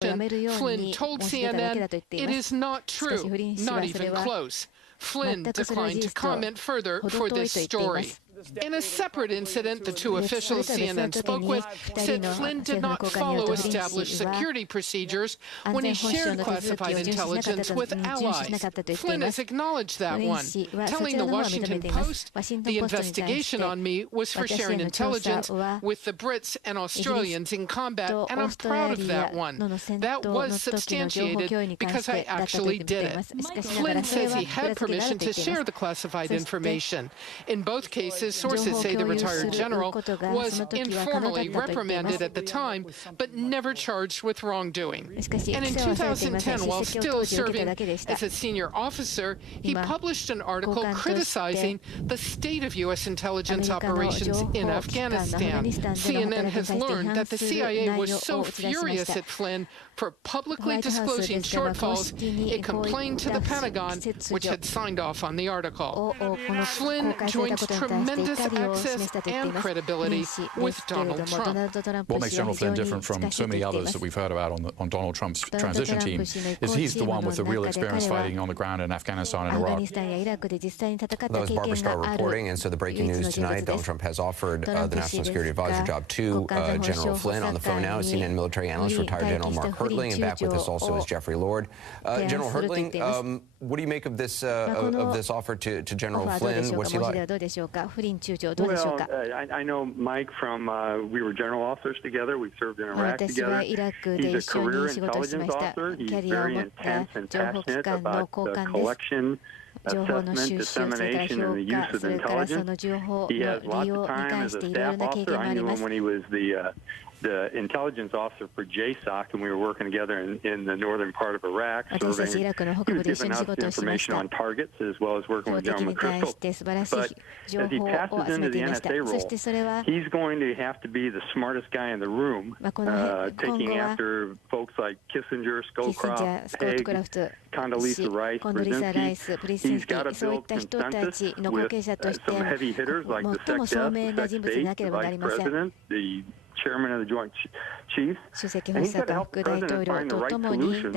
Flynn told CNN, "It is not true, not even close." Flynn declined to comment further for this story. In a separate incident, the two officials CNN spoke with said Flynn did not follow established security procedures when he shared classified intelligence with allies. Flynn has acknowledged that one, telling the Washington Post, "The investigation on me was for sharing intelligence with the Brits and Australians in combat, and I'm proud of that one. That was substantiated because I actually did it." Flynn says he had permission to share the classified information. In both cases, sources say the retired general was informally reprimanded at the time, but never charged with wrongdoing. And in 2010, while still serving as a senior officer, he published an article criticizing the state of U.S. intelligence operations in Afghanistan. CNN has learned that the CIA was so furious at Flynn for publicly disclosing shortfalls, it complained to the Pentagon, which had signed off on the article. Flynn joins tremendous access and credibility with Donald Trump. What makes General Flynn different from so many others that we've heard about on Donald Trump's transition team is he's the one with the real experience fighting on the ground in Afghanistan and Iraq. That was Barbara Starr reporting, and so the breaking news tonight, Donald Trump has offered the National Security Advisor job to General Flynn. On the phone now is CNN military analyst, retired General Mark Hertling, and back with us also is Jeffrey Lord. General Hertling, what do you make of this offer to General Flynn? What's he like? Well, I know Mike from, we were general officers together. We served in Iraq together. He's a career intelligence officer. He's very intense and passionate about the collection, assessment, dissemination, and the use of intelligence. He has lots of time as a staff officer. I knew him when he was the intelligence officer for JSOC, and we were working together in the northern part of Iraq, serving. He was giving us information on targets as well as working with General McChrystal. But as he passes into the NSA role, he's going to have to be the smartest guy in the room, taking after folks like Kissinger, Scowcroft, Haig, Condoleezza Rice, Brzezinski. He's got to build consensus with some heavy hitters like the SecDef, the SecState, the Vice President, the Chairman of the Joint Chiefs, and he's got to help the President find the right solutions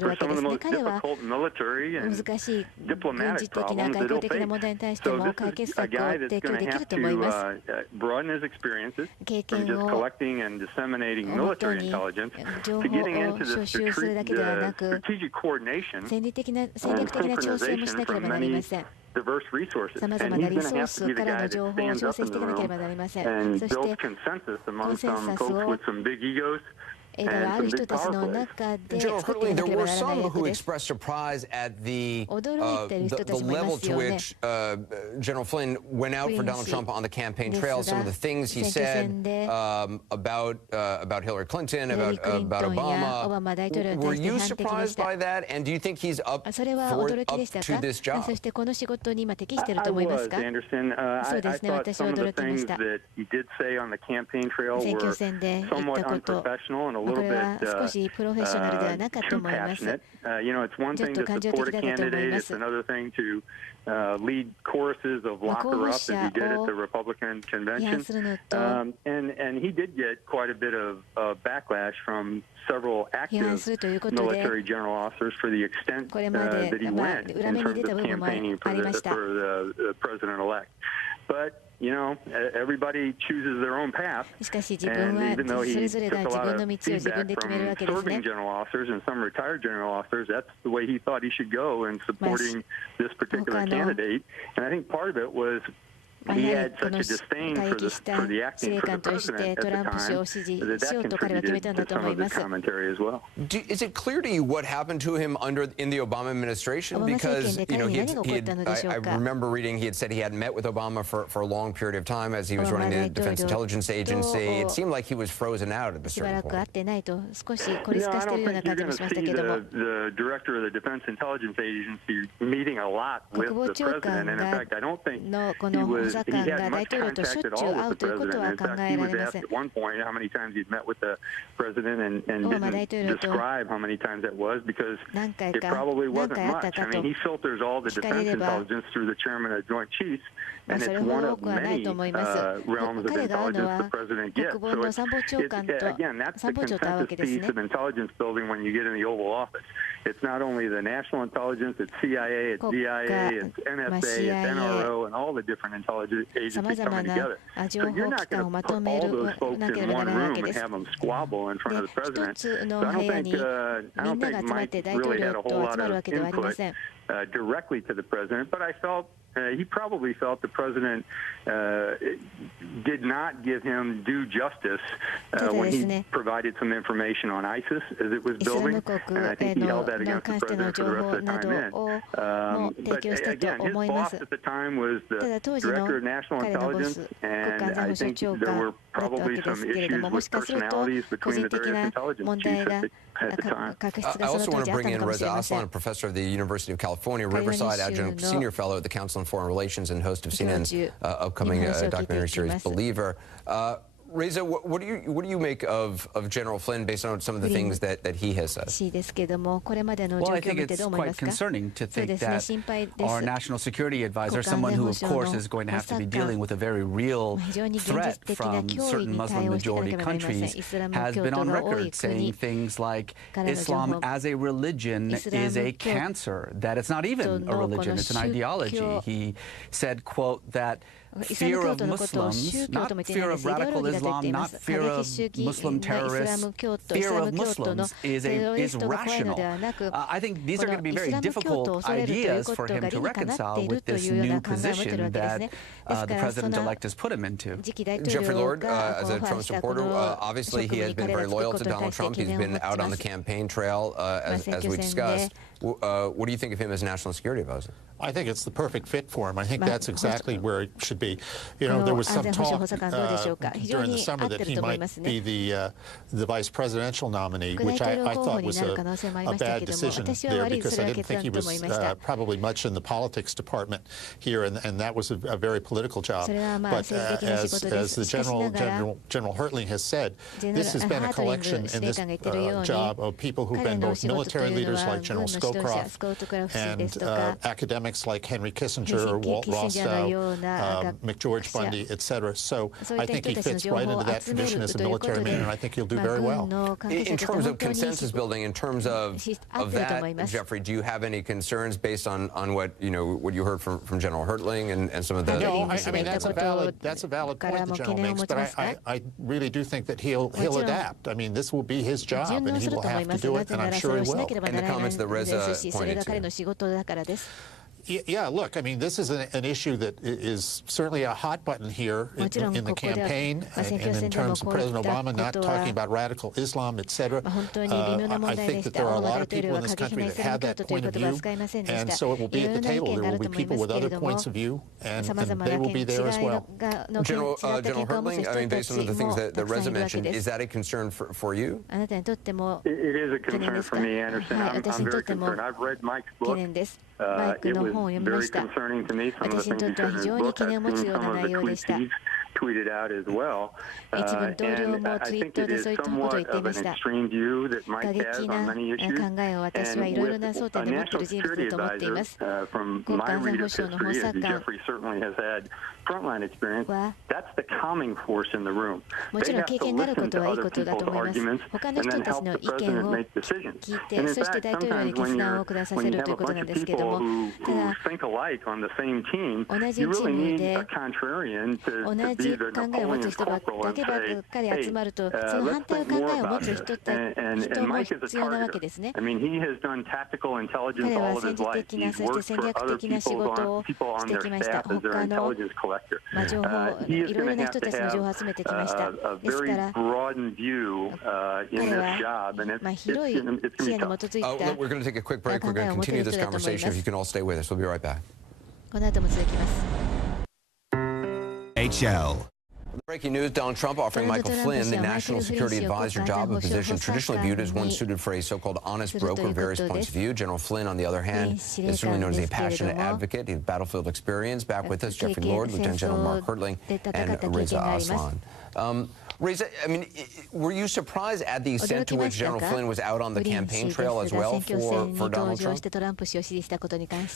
for some of the most difficult military and diplomatic problems that he'll face. So this is a guy that's going to have to broaden his experiences from just collecting and disseminating military intelligence to getting into the strategic coordination and synchronization from many diverse resources. And he's going to have to be the guy that stands up in the room and builds consensus among some folks with some big egos. General Hertling, there were some who expressed surprise at the level to which General Flynn went out for Donald Trump on the campaign trail. Some of the things he said about Hillary Clinton, about Obama. Were you surprised by that? And do you think he's up to this job? I was, Anderson. I thought some of the things that he did say on the campaign trail were somewhat unprofessional and a little bit too passionate. You know, it's one thing to support a candidate, it's another thing to lead choruses of lock her up as he did at the Republican convention. And he did get quite a bit of backlash from several active military general officers for the extent that he went in terms of campaigning for the president-elect. But you know, everybody chooses their own path, and even though he took a lot of feedback from serving general officers and some retired general officers, that's the way he thought he should go in supporting this particular candidate. And I think part of it was he had such a disdain for the acting for the president at the time that contributed to some of the commentary as well. Is it clear to you what happened to him in the Obama administration? Because you know, I remember reading he had said he hadn't met with Obama for a long period of time as he was running the Defense Intelligence Agency. It seemed like he was frozen out at a certain point. I don't think you're going to see the director of the Defense Intelligence Agency meeting a lot with the president. And in fact, I don't think he was he had much contact at all with the president. In fact, he was asked at one point how many times he'd met with the president and didn't describe how many times that was because it probably wasn't much. I mean, he filters all the defense intelligence through the chairman of Joint Chiefs, and it's one of many realms of intelligence the president gets. So again, that's the consensus piece of intelligence building when you get in the Oval Office. It's not only the national intelligence, it's CIA, it's DIA, it's NSA, it's NRO, and all the different intelligence agencies coming together. So you're not going to put all those folks in one room and have them squabble in front of the president. So I don't think Mike really had a whole lot of input directly to the president, but I felt he probably felt the president did not give him due justice when he provided some information on ISIS as it was building, and I think he held that against the president for the rest of the time in. But again, his boss at the time was the director of national intelligence, and I think there were probably some issues with personalities between the various intelligence chiefs at the time. I also want to bring in Reza Aslan, a professor of the University of California, Riverside, adjunct senior fellow at the Council on Foreign Relations and host of CNN's upcoming documentary series Believer. Reza, what do you make of General Flynn based on some of the things that he has said? Well, I think it's quite concerning to think that our national security advisor, someone who, of course, is going to have to be dealing with a very real threat from certain Muslim-majority countries, has been on record saying things like Islam as a religion is a cancer, that it's not even a religion, it's an ideology. He said, quote, that fear of Muslims, not fear of radical Islam, not fear of Muslim terrorists, fear of Muslims is rational. I think these are going to be very difficult ideas for him to reconcile with this new position that the president-elect has put him into. Jeffrey Lord, as a Trump supporter, obviously he has been very loyal to Donald Trump. He's been out on the campaign trail, as we discussed. What do you think of him as national security advisor? I think it's the perfect fit for him. I think that's exactly where it should be. You know, there was some talk during the summer that he might be the vice presidential nominee, which I thought was a bad decision there because I didn't think he was probably much in the politics department here, and that was a very political job. But as the General Hertling has said, this has been a collection in this job of people who've been both military leaders like General Scowcroft and academics like Henry Kissinger, Walt Rostow, McGeorge Bundy, etc. So I think he fits right into that tradition as a military man, and I think he'll do very well. In terms of consensus building, in terms of that, Jeffrey, do you have any concerns based on what you heard from General Hertling and some of the? No, I mean that's a valid point the general makes, but I really do think that he'll adapt. I mean, this will be his job, and he will have to do it, and I'm sure he will. And the comments that Reza pointed to. Yeah, look, I mean, this is an issue that is certainly a hot button here in the campaign, and in terms of President Obama not talking about radical Islam, etc. I think that there are a lot of people in this country that have that point of view, and so it will be at the table. There will be people with other points of view, and they will be there as well. General Hertling, I mean, based on the things that Reza mentioned, is that a concern for you? It is a concern for me, Anderson. I'm very concerned. I've read Mike's book. It was very concerning to me, some of the things he said in his book. I've seen some of the tweets he's tweeted out as well. And I think it is somewhat of an extreme view that Mike has on many issues. And with a national security advisor, from my read of history, as Jeffrey certainly has had frontline experience, that's the calming force in the room. They have to listen to other people's arguments and then help the president make decisions. And in fact, sometimes when you have a bunch of people who think alike on the same team, you really need a contrarian to be the Napoleon corporal and say, hey, let's think more about this. And Mike is a targeter. I mean, he has done tactical intelligence all of his life. He's worked for other people on their staff as their intelligence collector. He is going to have a very broadened view in this job, and it's going to be tough. Look, we're going to take a quick break. We're going to continue this conversation. If you can all stay with us, we'll be right back. HL. Breaking news, Donald Trump offering Michael Flynn the National Security Advisor job, a position traditionally viewed as one suited for a so-called honest broker, various points of view. General Flynn, on the other hand, is certainly known as a passionate advocate. He has battlefield experience. Back with us, Jeffrey Lord, Lieutenant General Mark Hertling, and Reza Aslan. Reza, I mean, were you surprised at the extent to which General Flynn was out on the campaign trail as well for Donald Trump?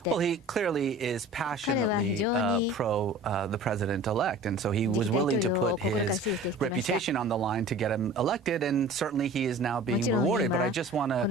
Well, he clearly is passionately pro the president-elect, and so he was willing to put his reputation on the line to get him elected, and certainly he is now being rewarded. But I just want to